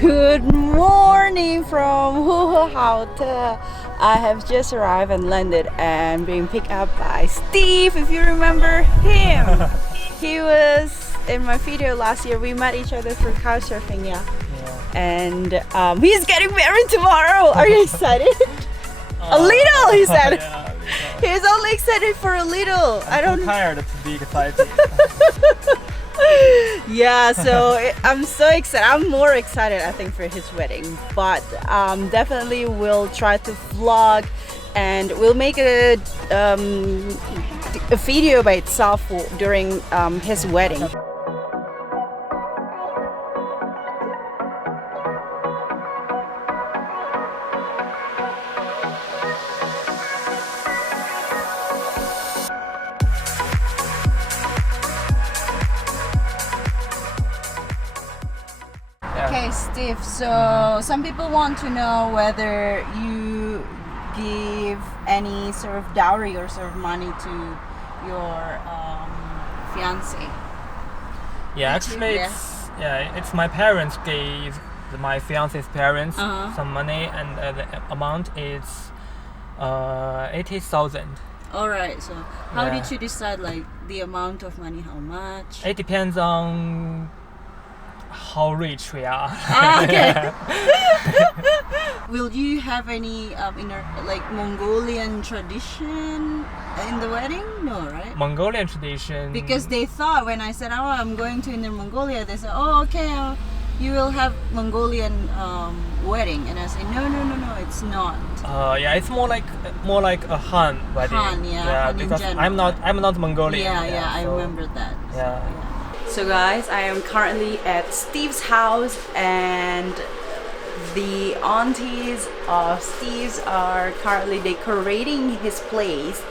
Good morning from Jinyi Hotel. I have just arrived and landed and being picked up by Steve, if you remember him. He was in my video last year. We met each other through couchsurfing, yeah. And he's getting married tomorrow. Are you excited? A little, he said. Yeah, He's only excited for a little. I'm tired to be excited. Yeah, so I'm so excited. I'm more excited, I think, for his wedding. But definitely we'll try to vlog, and we'll make a video by itself during his wedding. Okay, Steve, so some people want to know whether you give any sort of dowry or sort of money to your fiance. Yeah, actually, it's my parents gave my fiance's parents some money, and the amount is 80,000. All right. So how did you decide, like, the amount of money? How much? It depends on how rich we are. Okay. Will you have any Mongolian tradition in the wedding? No, right? Mongolian tradition. Because they thought when I said, "Oh, I'm going to Inner Mongolia," they said, "Oh, okay, you will have Mongolian wedding," and I said, "No, it's not." Yeah, it's more like a Han wedding. Han, Han because in I'm not Mongolian. Yeah, I so, remember that. Yeah. So guys, I am currently at Steve's house, and the aunties of Steve's are currently decorating his place.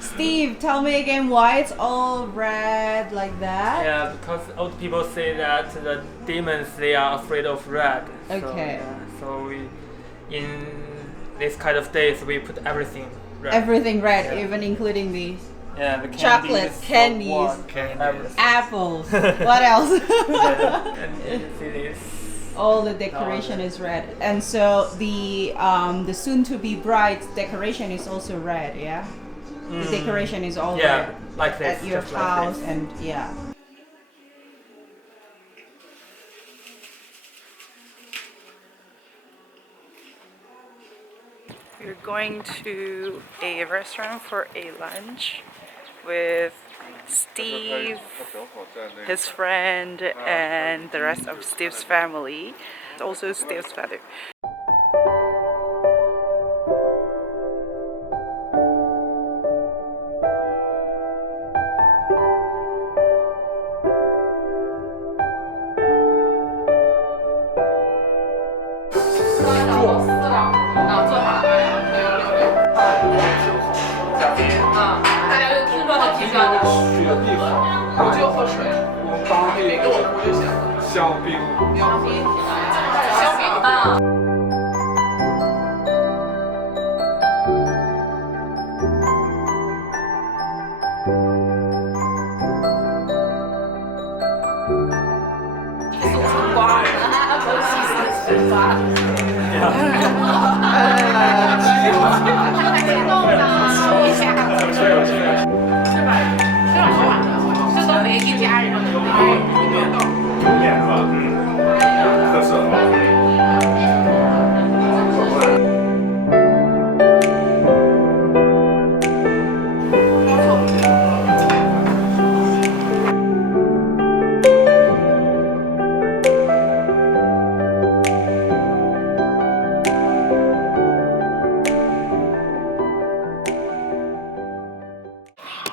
Steve, tell me again why it's all red like that. Yeah, because old people say that the demons, they are afraid of red. Okay. So we, in this kind of days, we put everything red. Everything red, even including the the chocolate, candies, apples. What else? And you see this. All the decoration is red, and so the soon-to-be bride decoration is also red. Yeah. The decoration is all red like this, at your house, like and yeah. We're going to a restaurant for a lunch with Steve, his friend, and the rest of Steve's family. Also Steve's father.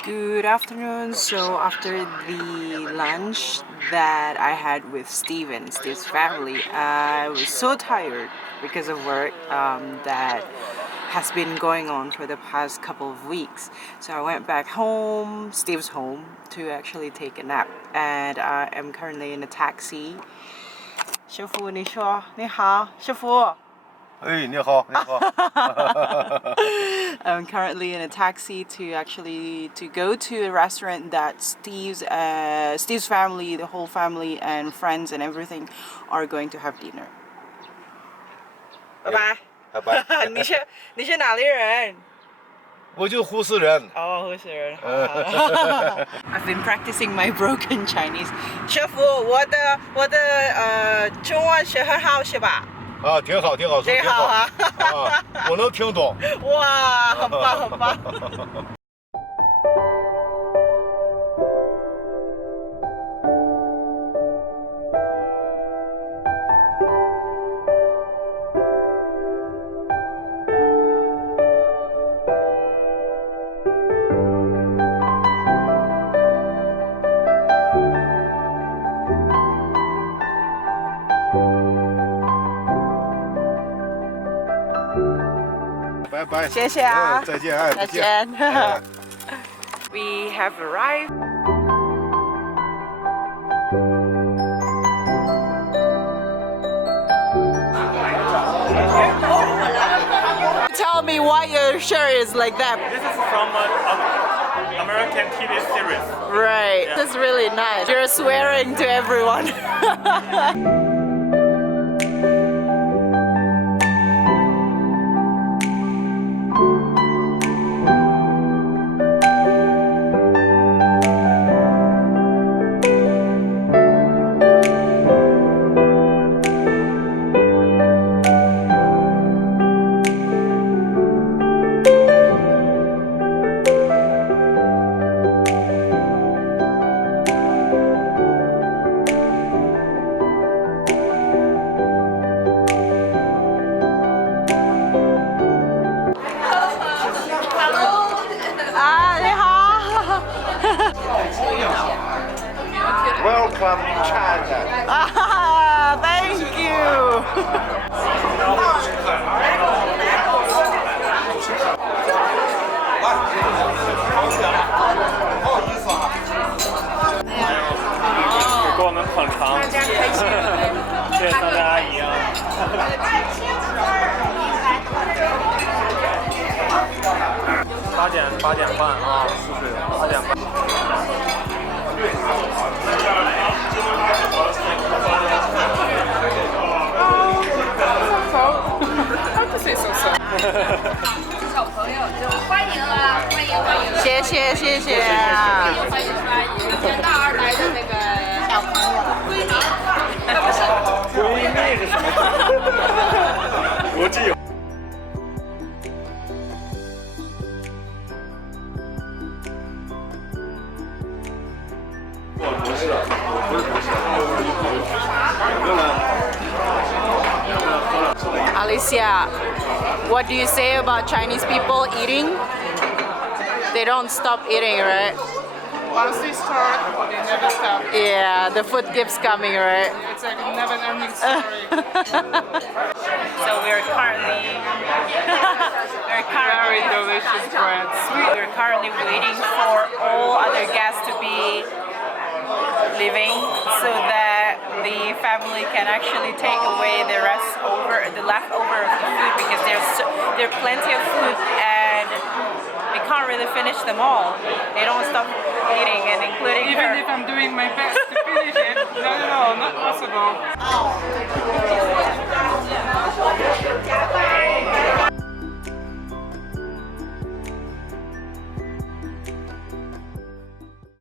Good afternoon. So after the lunch that I had with Steve's family, I was so tired because of work that has been going on for the past couple of weeks. So I went back home, Steve's home, to actually take a nap. And I am currently in a taxi. 师傅你说你好，师傅。哎，你好，你好。I'm currently in a taxi to go to a restaurant that Steve's family, the whole family and friends and everything are going to have dinner. Bye bye. 拜拜。你是哪里人？我就呼市人。哦，湖北人。I've been practicing my broken Chinese. 师傅，我的中文是很好是吧？啊，挺好，挺好，挺好啊！啊，我能听懂。哇，很棒，很棒。拜拜，谢谢啊，再见，哎，再见。We have arrived. Tell me why your shirt is like that. This is from an American TV series. Right. Yeah. This is really nice. You're swearing to everyone. Welcome China. Ah, thank you. 给我们捧场，谢谢三位阿姨啊。八点半啊，8点半。小朋友就欢迎啊，欢迎欢迎！谢谢谢谢。欢迎欢迎阿姨，见到而来的那个小朋友闺蜜，闺蜜是什么？国际友。Alicia, what do you say about Chinese people eating? They don't stop eating, right? Once they start, they never stop. Yeah, the food keeps coming, right? It's like a never-ending story. So we're currently Very delicious breads. we're currently waiting for all other guests to be leaving so that the family can actually take away the leftover of the food because there's plenty of food and we can't really finish them all. They don't stop eating, and including Even her. if I'm doing my best to finish it, no, not possible.